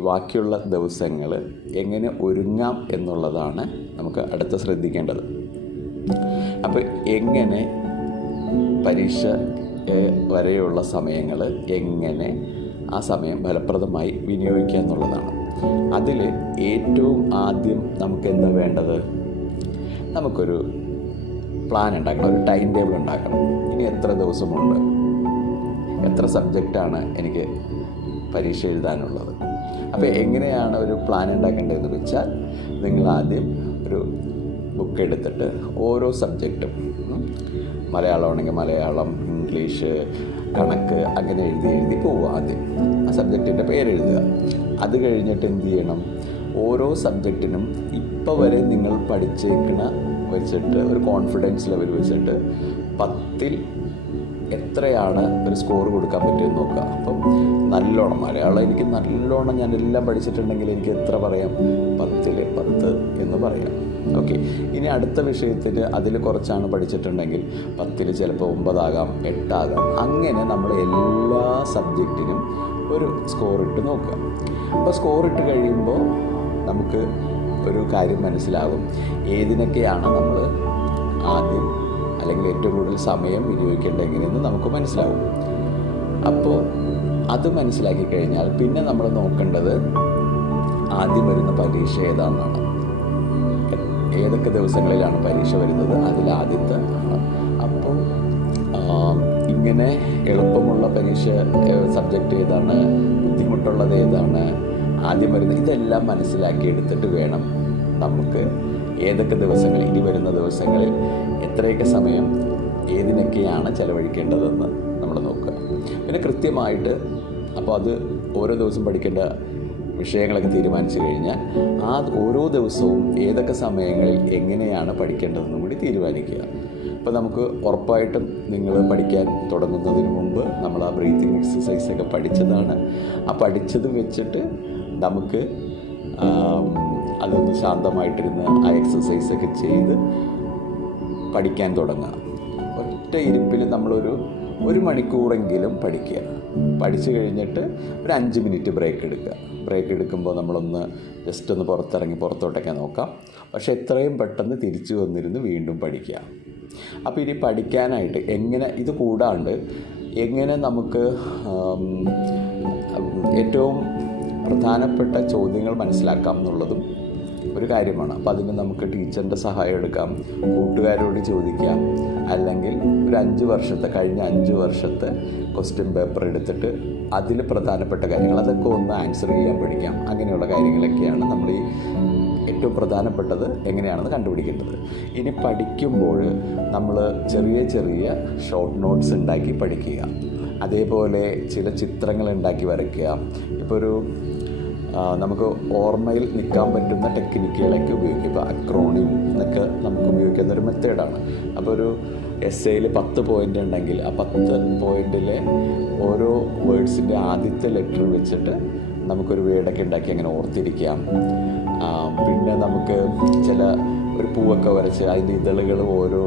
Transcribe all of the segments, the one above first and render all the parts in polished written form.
ഈ ബാക്കിയുള്ള ദിവസങ്ങൾ എങ്ങനെ ഒരുങ്ങാം എന്നുള്ളതാണ് നമുക്ക് അടുത്ത ശ്രദ്ധിക്കേണ്ടത്. അപ്പോൾ എങ്ങനെ പരീക്ഷ വരെയുള്ള സമയങ്ങൾ എങ്ങനെ ആ സമയം ഫലപ്രദമായി വിനിയോഗിക്കുക എന്നുള്ളതാണ്. അതിൽ ഏറ്റവും ആദ്യം നമുക്ക് എന്താ വേണ്ടത്? നമുക്കൊരു പ്ലാൻ ഉണ്ടാക്കണം, ഒരു ടൈം ടേബിൾ ഉണ്ടാക്കണം. ഇനി എത്ര ദിവസമുണ്ട്, എത്ര സബ്ജക്റ്റാണ് എനിക്ക് പരീക്ഷ എഴുതാനുള്ളത്. അപ്പോൾ എങ്ങനെയാണ് ഒരു പ്ലാൻ ഉണ്ടാക്കേണ്ടതെന്ന് വെച്ചാൽ, നിങ്ങൾ ആദ്യം ഒരു ബുക്ക് എടുത്തിട്ട് ഓരോ സബ്ജക്റ്റും, മലയാളമാണെങ്കിൽ മലയാളം, ഇംഗ്ലീഷ്, കണക്ക്, അങ്ങനെ എഴുതി പോവുക. ആദ്യം ആ സബ്ജക്റ്റിൻ്റെ പേരെഴുതുക. അത് കഴിഞ്ഞിട്ട് എന്ത് ചെയ്യണം? ഓരോ സബ്ജക്റ്റിനും ഇപ്പോൾ വരെ നിങ്ങൾ പഠിച്ചേക്കണ വെച്ചിട്ട് ഒരു കോൺഫിഡൻസ് ലെവൽ വെച്ചിട്ട് 10ൽ എത്രയാണ് ഒരു സ്കോർ കൊടുക്കാൻ പറ്റുമെന്ന് നോക്കുക. അപ്പം നല്ലോണം മലയാളം എനിക്ക് നല്ലോണം ഞാനെല്ലാം പഠിച്ചിട്ടുണ്ടെങ്കിൽ എനിക്ക് എത്ര പറയാം? 10ൽ 10 എന്ന് പറയാം. ഓക്കെ. ഇനി അടുത്ത വിഷയത്തിൽ അതിൽ കുറച്ചാണ് പഠിച്ചിട്ടുണ്ടെങ്കിൽ 10ൽ ചിലപ്പോൾ 9 ആകാം, 8 ആകാം. അങ്ങനെ നമ്മൾ എല്ലാ സബ്ജക്റ്റിനും ഒരു സ്കോറിട്ട് നോക്കുക. അപ്പോൾ സ്കോറിട്ട് കഴിയുമ്പോൾ നമുക്ക് ഒരു കാര്യം മനസ്സിലാകും, ഏതിനൊക്കെയാണ് നമ്മൾ ആദ്യം അല്ലെങ്കിൽ ഏറ്റവും കൂടുതൽ സമയം വിനിയോഗിക്കേണ്ടത് എങ്ങനെയെന്ന് നമുക്ക് മനസ്സിലാവും. അപ്പോൾ അത് മനസ്സിലാക്കി കഴിഞ്ഞാൽ പിന്നെ നമ്മൾ നോക്കേണ്ടത് ആദ്യം വരുന്ന പരീക്ഷ ഏതാണെന്നാണ്. ഏതൊക്കെ ദിവസങ്ങളിലാണ് പരീക്ഷ വരുന്നത്, അതിലാദ്യത്തെ ആണ്. അപ്പോൾ ഇങ്ങനെ എളുപ്പമുള്ള പരീക്ഷ സബ്ജക്റ്റ് ഏതാണ്, ബുദ്ധിമുട്ടുള്ളത് ഏതാണ്, ആദ്യം വരുന്നത്, ഇതെല്ലാം മനസ്സിലാക്കി എടുത്തിട്ട് വേണം നമുക്ക് ഏതൊക്കെ ദിവസങ്ങളിൽ, ഇനി വരുന്ന ദിവസങ്ങളിൽ എത്രയൊക്കെ സമയം ഏതിനൊക്കെയാണ് ചിലവഴിക്കേണ്ടതെന്ന് നമ്മൾ നോക്കുക. പിന്നെ കൃത്യമായിട്ട് അപ്പോൾ അത് ഓരോ ദിവസം പഠിക്കേണ്ട വിഷയങ്ങളൊക്കെ തീരുമാനിച്ചു കഴിഞ്ഞാൽ ആ ഓരോ ദിവസവും ഏതൊക്കെ സമയങ്ങളിൽ എങ്ങനെയാണ് പഠിക്കേണ്ടതെന്നും കൂടി തീരുമാനിക്കുക. അപ്പോൾ നമുക്ക് ഉറപ്പായിട്ടും നിങ്ങൾ പഠിക്കാൻ തുടങ്ങുന്നതിന് മുമ്പ് നമ്മൾ ആ ബ്രീത്തിങ് എക്സസൈസൊക്കെ പഠിച്ചതാണ്. ആ പഠിച്ചത് വെച്ചിട്ട് നമുക്ക് അതൊന്ന് ശാന്തമായിട്ടിരുന്ന് ആ എക്സസൈസൊക്കെ ചെയ്ത് പഠിക്കാൻ തുടങ്ങുക. ഒറ്റ ഇരിപ്പിൽ നമ്മളൊരു 1 മണിക്കൂറെങ്കിലും പഠിക്കുക. പഠിച്ചു കഴിഞ്ഞിട്ട് ഒരു 5 മിനിറ്റ് ബ്രേക്ക് എടുക്കുക. ബ്രേക്ക് എടുക്കുമ്പോൾ നമ്മളൊന്ന് ജസ്റ്റ് ഒന്ന് പുറത്തോട്ടൊക്കെ നോക്കാം. പക്ഷേ എത്രയും പെട്ടെന്ന് തിരിച്ചു വന്നിരുന്ന് വീണ്ടും പഠിക്കുക. അപ്പോൾ ഇനി പഠിക്കാനായിട്ട് എങ്ങനെ, ഇത് കൂടാണ്ട് എങ്ങനെ നമുക്ക് ഏറ്റവും പ്രധാനപ്പെട്ട ചോദ്യങ്ങൾ മനസ്സിലാക്കാം എന്നുള്ളതും ഒരു കാര്യമാണ്. അപ്പോൾ അതിന് നമുക്ക് ടീച്ചറിൻ്റെ സഹായം എടുക്കാം, കൂട്ടുകാരോട് ചോദിക്കാം, അല്ലെങ്കിൽ ഒരു 5 വർഷത്തെ കഴിഞ്ഞ 5 വർഷത്തെ ക്വസ്റ്റ്യൻ പേപ്പർ എടുത്തിട്ട് അതിൽ പ്രധാനപ്പെട്ട കാര്യങ്ങൾ അതൊക്കെ ഒന്ന് ആൻസർ ചെയ്യാൻ പഠിക്കാം. അങ്ങനെയുള്ള കാര്യങ്ങളൊക്കെയാണ് നമ്മൾ ഈ ഏറ്റവും പ്രധാനപ്പെട്ടത് എങ്ങനെയാണെന്ന് കണ്ടുപിടിക്കേണ്ടത്. ഇനി പഠിക്കുമ്പോൾ നമ്മൾ ചെറിയ ഷോർട്ട് നോട്ട്സ് ഉണ്ടാക്കി പഠിക്കുക. അതേപോലെ ചില ചിത്രങ്ങൾ ഉണ്ടാക്കി വരയ്ക്കുക. ഇപ്പോൾ ഒരു നമുക്ക് ഓർമ്മയിൽ നിൽക്കാൻ പറ്റുന്ന ടെക്നിക്കുകളൊക്കെ ഉപയോഗിക്കും. ഇപ്പോൾ അക്രോണിം എന്നൊക്കെ നമുക്ക് ഉപയോഗിക്കുന്ന ഒരു മെത്തേഡാണ്. അപ്പോൾ ഒരു എസ്സേയിൽ 10 പോയിൻ്റ് ഉണ്ടെങ്കിൽ ആ 10 പോയിൻറ്റിലെ ഓരോ വേർഡ്സിൻ്റെ ആദ്യത്തെ ലെറ്റർ വെച്ചിട്ട് നമുക്കൊരു വേർഡൊക്കെ ഉണ്ടാക്കി അങ്ങനെ ഓർത്തിരിക്കാം. പിന്നെ നമുക്ക് ഒരു പൂവൊക്കെ വരച്ച് അതിൻ്റെ ഇതളുകൾ ഓരോ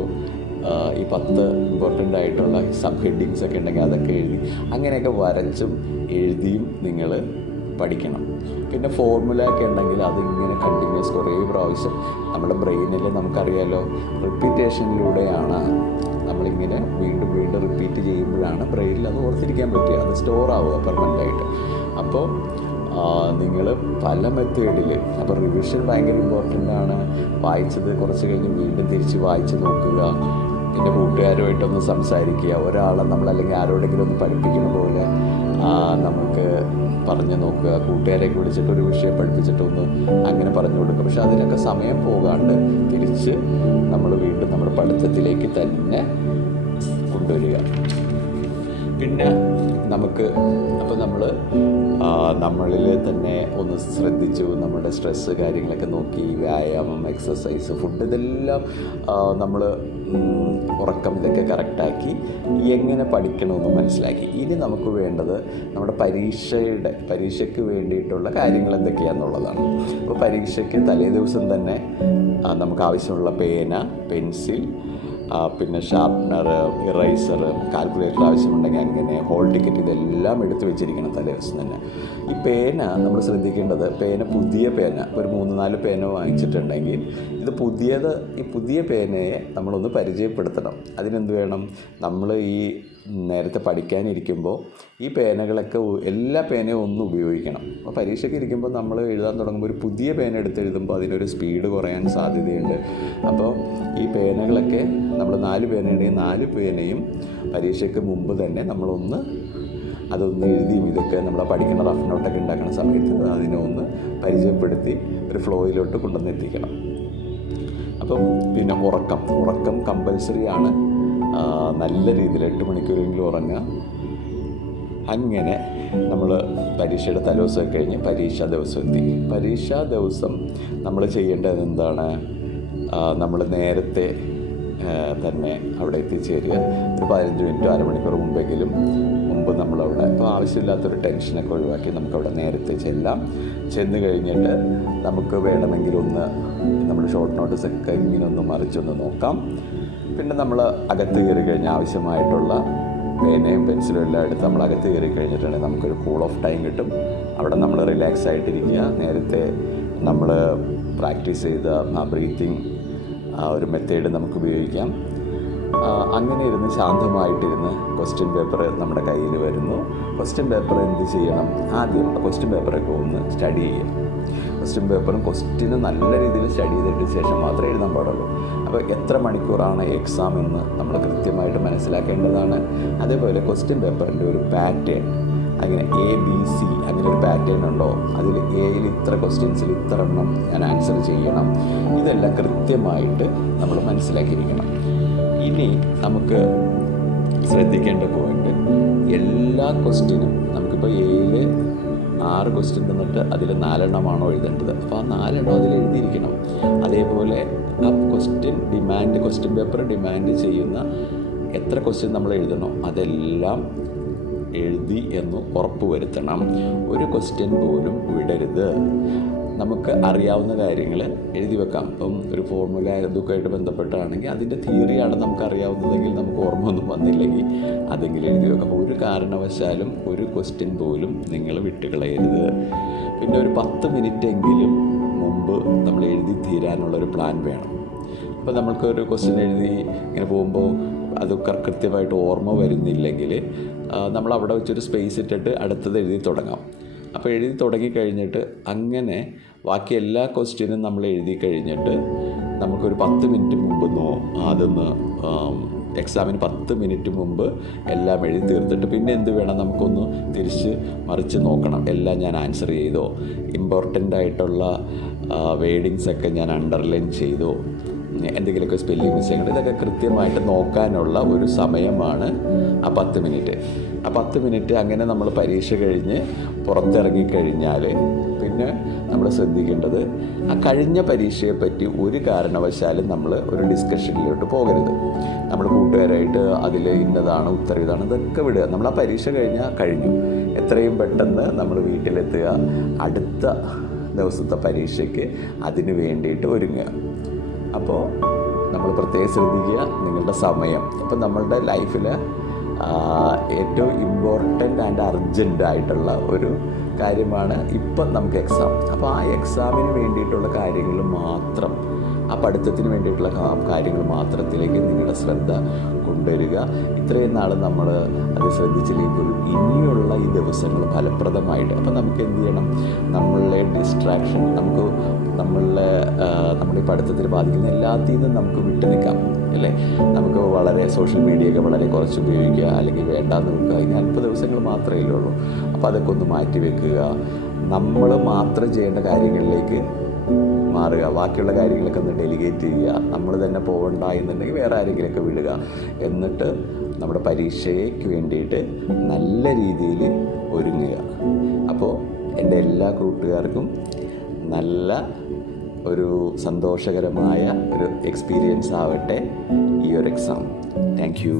ഈ 10 ഇമ്പോർട്ടൻ്റ് ആയിട്ടുള്ള സബ് ഹെഡിങ്സ് ഒക്കെ ഉണ്ടെങ്കിൽ അതൊക്കെ എഴുതി അങ്ങനെയൊക്കെ വരച്ചും എഴുതിയും നിങ്ങൾ പഠിക്കണം. പിന്നെ ഫോർമുല ഒക്കെ ഉണ്ടെങ്കിൽ അതിങ്ങനെ കണ്ടിന്യൂസ് കുറേ പ്രാവശ്യം നമ്മുടെ ബ്രെയിനിൽ നമുക്കറിയാലോ റിപ്പീറ്റേഷനിലൂടെയാണ് നമ്മളിങ്ങനെ വീണ്ടും റിപ്പീറ്റ് ചെയ്യുമ്പോഴാണ് ബ്രെയിനിൽ അത് ഓർത്തിരിക്കാൻ പറ്റുക, അത് സ്റ്റോർ ആവുക പെർമനൻ്റായിട്ട്. അപ്പോൾ നിങ്ങൾ പല മെത്തേഡിൽ, അപ്പോൾ റിവിഷൻ ഭയങ്കര ഇമ്പോർട്ടൻ്റ് ആണ്. വായിച്ചത് കുറച്ച് കഴിഞ്ഞ് വീണ്ടും തിരിച്ച് വായിച്ച് നോക്കുക. പിന്നെ കൂട്ടുകാരുമായിട്ടൊന്ന് സംസാരിക്കുക. ഒരാളെ നമ്മളല്ലെങ്കിൽ ആരോടെങ്കിലും ഒന്ന് പഠിപ്പിക്കുന്ന പോലെ നമുക്ക് പറഞ്ഞു നോക്കുക. കൂട്ടുകാരെയൊക്കെ വിളിച്ചിട്ട് ഒരു വിഷയം പഠിപ്പിച്ചിട്ടൊന്ന് അങ്ങനെ പറഞ്ഞു കൊടുക്കുക. പക്ഷെ അതിനൊക്കെ സമയം പോകാണ്ട് തിരിച്ച് നമ്മൾ വീണ്ടും നമ്മുടെ പഠിത്തത്തിലേക്ക് തന്നെ കൊണ്ടുവരിക. പിന്നെ നമുക്ക് അപ്പോൾ നമ്മളിൽ തന്നെ ഒന്ന് ശ്രദ്ധിച്ചു, നമ്മുടെ സ്ട്രെസ്സ് കാര്യങ്ങളൊക്കെ നോക്കി, വ്യായാമം, എക്സസൈസ്, ഫുഡ്, ഇതെല്ലാം നമ്മൾ ഉറക്കം, ഇതൊക്കെ കറക്റ്റാക്കി എങ്ങനെ പഠിക്കണമെന്ന് മനസ്സിലാക്കി. ഇനി നമുക്ക് വേണ്ടത് നമ്മുടെ പരീക്ഷയ്ക്ക് വേണ്ടിയിട്ടുള്ള കാര്യങ്ങൾ എന്തൊക്കെയാണെന്നുള്ളതാണ്. അപ്പോൾ പരീക്ഷയ്ക്ക് തലേ ദിവസം തന്നെ നമുക്ക് ആവശ്യമുള്ള പേന, പെൻസിൽ, പിന്നെ ഷാർപ്നർ, ഇറൈസർ, കാൽക്കുലേറ്റർ ആവശ്യമുണ്ടെങ്കിൽ അങ്ങനെ, ഹോൾ ടിക്കറ്റ്, ഇതെല്ലാം എടുത്ത് വെച്ചിരിക്കണം തലേ ദിവസം തന്നെ. ഈ പേന നമ്മൾ ശ്രദ്ധിക്കേണ്ടത്, പുതിയ പേന ഒരു 3-4 പേന വാങ്ങിച്ചിട്ടുണ്ടെങ്കിൽ ഈ പുതിയ പേനയെ നമ്മളൊന്ന് പരിചയപ്പെടുത്തണം. അതിനെന്ത് വേണം? നമ്മൾ ഈ നേരത്തെ പഠിക്കാനിരിക്കുമ്പോൾ ഈ പേനകളൊക്കെ എല്ലാ പേനയും ഒന്ന് ഉപയോഗിക്കണം. അപ്പോൾ പരീക്ഷയ്ക്ക് ഇരിക്കുമ്പോൾ നമ്മൾ എഴുതാൻ തുടങ്ങുമ്പോൾ ഒരു പുതിയ പേന എടുത്ത് എഴുതുമ്പോൾ അതിനൊരു സ്പീഡ് കുറയാൻ സാധ്യതയുണ്ട്. അപ്പോൾ ഈ പേനകളൊക്കെ നമ്മൾ 4 പേനയുണ്ടെങ്കിൽ 4 പേനയും പരീക്ഷയ്ക്ക് മുമ്പ് തന്നെ അതൊന്ന് എഴുതിയും ഇതൊക്കെ നമ്മൾ പഠിക്കുന്ന റഫ് നോട്ടൊക്കെ ഉണ്ടാക്കുന്ന സമയത്ത് അതിനെ ഒന്ന് പരിചയപ്പെടുത്തി ഒരു ഫ്ലോയിലോട്ട് കൊണ്ടുവന്നെത്തിക്കണം. അപ്പം പിന്നെ ഉറക്കം കമ്പൽസറി ആണ്. നല്ല രീതിയിൽ 8 മണിക്കൂറെങ്കിലും ഉറങ്ങുക. അങ്ങനെ നമ്മൾ പരീക്ഷയുടെ തലേദിവസം കഴിഞ്ഞ് പരീക്ഷാ ദിവസം എത്തി. പരീക്ഷാ ദിവസം നമ്മൾ ചെയ്യേണ്ടത് എന്താണ്? നമ്മൾ നേരത്തെ തന്നെ അവിടെ എത്തിച്ചേരുക. ഒരു 15 മിനിറ്റോ അരമണിക്കൂർ മുമ്പ് നമ്മളവിടെ ഇപ്പോൾ ആവശ്യമില്ലാത്തൊരു ടെൻഷനൊക്കെ ഒഴിവാക്കി നമുക്കവിടെ നേരത്തെ ചെന്ന് കഴിഞ്ഞിട്ട് നമുക്ക് വേണമെങ്കിൽ നമ്മുടെ ഷോർട്ട് നോട്ടീസൊക്കെ ഇങ്ങനെ മറിച്ചൊന്ന് നോക്കാം. പിന്നെ നമ്മൾ അകത്ത് കയറി കഴിഞ്ഞാൽ ആവശ്യമായിട്ടുള്ള പേനയും പെൻസിലും എല്ലാം എടുത്ത് നമ്മൾ അകത്ത് കയറി കഴിഞ്ഞിട്ടുണ്ടെങ്കിൽ നമുക്കൊരു കൂൾ ഓഫ് ടൈം കിട്ടും. അവിടെ നമ്മൾ റിലാക്സ് ആയിട്ടിരിക്കുക. നേരത്തെ നമ്മൾ പ്രാക്ടീസ് ചെയ്ത ബ്രീത്തിങ് ഒരു മെത്തേഡ് നമുക്ക് ഉപയോഗിക്കാം. അങ്ങനെ ഇരുന്ന് ശാന്തമായിട്ടിരുന്ന് ക്വസ്റ്റ്യൻ പേപ്പർ നമ്മുടെ കയ്യിൽ വരുന്നു. ക്വസ്റ്റ്യൻ പേപ്പർ എന്ത് ചെയ്യണം? ആദ്യം ക്വസ്റ്റ്യൻ പേപ്പറൊക്കെ ഒന്ന് സ്റ്റഡി ചെയ്യുക. ക്വസ്റ്റ്യൻ പേപ്പറും ക്വസ്റ്റ്യനും നല്ല രീതിയിൽ സ്റ്റഡി ചെയ്തതിന് ശേഷം മാത്രമേ എഴുതാൻ പാടുള്ളൂ. അപ്പോൾ എത്ര മണിക്കൂറാണ് എക്സാം എന്ന് നമ്മൾ കൃത്യമായിട്ട് മനസ്സിലാക്കേണ്ടതാണ്. അതേപോലെ ക്വസ്റ്റ്യൻ പേപ്പറിൻ്റെ ഒരു പാറ്റേൺ, അങ്ങനെ ABC അങ്ങനെ ഒരു പാറ്റേൺ ഉണ്ടോ? അതിൽ Aയിൽ ഇത്ര ക്വസ്റ്റ്യൻസിൽ ഇത്ര എണ്ണം ഞാൻ ആൻസർ ചെയ്യണം. ഇതെല്ലാം കൃത്യമായിട്ട് നമ്മൾ മനസ്സിലാക്കിയിരിക്കണം. ഇനി നമുക്ക് ശ്രദ്ധിക്കേണ്ട പോയിന്റ്, എല്ലാ ക്വസ്റ്റ്യനും നമുക്കിപ്പോൾ Aയിൽ 6 ക്വസ്റ്റ്യൻ തന്നിട്ട് അതിൽ 4 എണ്ണമാണോ എഴുതേണ്ടത്? അപ്പോൾ ആ 4 എണ്ണം അതിൽ എഴുതിയിരിക്കണം. അതേപോലെ ആ ക്വസ്റ്റ്യൻ പേപ്പർ ഡിമാൻഡ് ചെയ്യുന്ന എത്ര ക്വസ്റ്റ്യൻ നമ്മൾ എഴുതണോ അതെല്ലാം എഴുതി എന്ന് ഉറപ്പ് വരുത്തണം. ഒരു ക്വസ്റ്റ്യൻ പോലും വിടരുത്. നമുക്ക് അറിയാവുന്ന കാര്യങ്ങൾ എഴുതി വെക്കാം. ഇപ്പം ഒരു ഫോർമുല ഇതൊക്കെയായിട്ട് ബന്ധപ്പെട്ടാണെങ്കിൽ അതിൻ്റെ തിയറിയാണ് നമുക്ക് അറിയാവുന്നതെങ്കിൽ നമുക്ക് ഓർമ്മ ഒന്നും വന്നില്ലെങ്കിൽ അതെങ്കിലും എഴുതി വെക്കാം. അപ്പോൾ ഒരു കാരണവശാലും ഒരു ക്വസ്റ്റ്യൻ പോലും നിങ്ങൾ വിട്ടുകളയരുത്. പിന്നെ ഒരു 10 മിനിറ്റെങ്കിലും മുമ്പ് നമ്മൾ എഴുതി തീരാനുള്ളൊരു പ്ലാൻ വേണം. അപ്പോൾ നമുക്കൊരു ക്വസ്റ്റ്യൻ എഴുതി ഇങ്ങനെ പോകുമ്പോൾ അത് കൃത്യമായിട്ട് ഓർമ്മ വരുന്നില്ലെങ്കിൽ നമ്മൾ അവിടെ വെച്ചൊരു സ്പേസ് ഇട്ടിട്ട് അടുത്തത് എഴുതി തുടങ്ങാം. അപ്പോൾ എഴുതി തുടങ്ങിക്കഴിഞ്ഞിട്ട് അങ്ങനെ ബാക്കി എല്ലാ ക്വസ്റ്റ്യനും നമ്മൾ എഴുതി കഴിഞ്ഞിട്ട് നമുക്കൊരു 10 മിനിറ്റ് മുമ്പ് അതൊന്ന് എക്സാമിന് 10 മിനിറ്റ് മുമ്പ് എല്ലാം എഴുതി തീർത്തിട്ട് പിന്നെ എന്ത് വേണം? നമുക്കൊന്ന് മറിച്ച് നോക്കണം. എല്ലാം ഞാൻ ആൻസർ ചെയ്തോ? ഇമ്പോർട്ടൻ്റ് ആയിട്ടുള്ള വേർഡിങ്സൊക്കെ ഞാൻ അണ്ടർലൈൻ ചെയ്തോ? എന്തെങ്കിലുമൊക്കെ സ്പെല്ലിംഗ് മിസ്റ്റേക്ക് ഇതൊക്കെ കൃത്യമായിട്ട് നോക്കാനുള്ള ഒരു സമയമാണ് ആ 10 മിനിറ്റ്. ആ 10 മിനിറ്റ് അങ്ങനെ നമ്മൾ പരീക്ഷ കഴിഞ്ഞ് പുറത്തിറങ്ങിക്കഴിഞ്ഞാൽ പിന്നെ നമ്മൾ ശ്രദ്ധിക്കേണ്ടത് ആ കഴിഞ്ഞ പരീക്ഷയെപ്പറ്റി ഒരു കാരണവശാലും നമ്മൾ ഒരു ഡിസ്കഷനിലോട്ട് പോകരുത്. നമ്മൾ കൂട്ടുകാരായിട്ട് അതിൽ ഇന്നതാണ് ഉത്തരം ഇതാണ് ഇതൊക്കെ വിടുക. നമ്മൾ ആ പരീക്ഷ കഴിഞ്ഞു. എത്രയും പെട്ടെന്ന് നമ്മൾ വീട്ടിലെത്തുക, അടുത്ത ദിവസത്തെ പരീക്ഷയ്ക്ക് അതിന് വേണ്ടിയിട്ട് ഒരുങ്ങുക. അപ്പോൾ നമ്മൾ പ്രത്യേകം ശ്രദ്ധിക്കുക നിങ്ങളുടെ സമയം. ഇപ്പം നമ്മളുടെ ലൈഫിൽ ഏറ്റവും ഇമ്പോർട്ടൻ്റ് ആൻഡ് അർജൻറ്റായിട്ടുള്ള ഒരു കാര്യമാണ് ഇപ്പം നമുക്ക് എക്സാം. അപ്പോൾ ആ എക്സാമിന് വേണ്ടിയിട്ടുള്ള കാര്യങ്ങൾ മാത്രം, ആ പഠിത്തത്തിന് വേണ്ടിയിട്ടുള്ള കാര്യങ്ങൾ മാത്രത്തിലേക്ക് നിങ്ങളുടെ ശ്രദ്ധ കൊണ്ടുവരിക. ഇത്രയും നാൾ നമ്മൾ അത് ശ്രദ്ധിച്ചില്ലെങ്കിൽ ഇനിയുള്ള ഈ ദിവസങ്ങൾ ഫലപ്രദമായിട്ട് അപ്പോൾ നമുക്ക് എന്ത് ചെയ്യണം? നമ്മളുടെ ഡിസ്ട്രാക്ഷൻ നമ്മുടെ ഈ പഠിത്തത്തിന് ബാധിക്കുന്ന എല്ലാത്തിൽ നിന്നും നമുക്ക് വിട്ടു നിൽക്കാം അല്ലേ? നമുക്ക് വളരെ സോഷ്യൽ മീഡിയയൊക്കെ വളരെ കുറച്ച് ഉപയോഗിക്കുക, അല്ലെങ്കിൽ വേണ്ടാന്ന് വെക്കുക. ഇനി അല്പ ദിവസങ്ങൾ മാത്രമേ ഉള്ളൂ. അപ്പോൾ അതൊക്കെ ഒന്ന് മാറ്റി വെക്കുക. നമ്മൾ മാത്രം ചെയ്യേണ്ട കാര്യങ്ങളിലേക്ക് മാറുക. ബാക്കിയുള്ള കാര്യങ്ങളൊക്കെ ഒന്ന് ഡെലിഗേറ്റ് ചെയ്യുക. നമ്മൾ തന്നെ പോകണ്ട എന്നുണ്ടെങ്കിൽ വേറെ ആരെങ്കിലുമൊക്കെ വിടുക. എന്നിട്ട് നമ്മുടെ പരീക്ഷയ്ക്ക് വേണ്ടിയിട്ട് നല്ല രീതിയിൽ ഒരുങ്ങുക. അപ്പോൾ എൻ്റെ എല്ലാ കൂട്ടുകാർക്കും നല്ല ഒരു സന്തോഷകരമായ ഒരു എക്സ്പീരിയൻസ് ആവട്ടെ ഈ ഒരു എക്സാം. Thank you.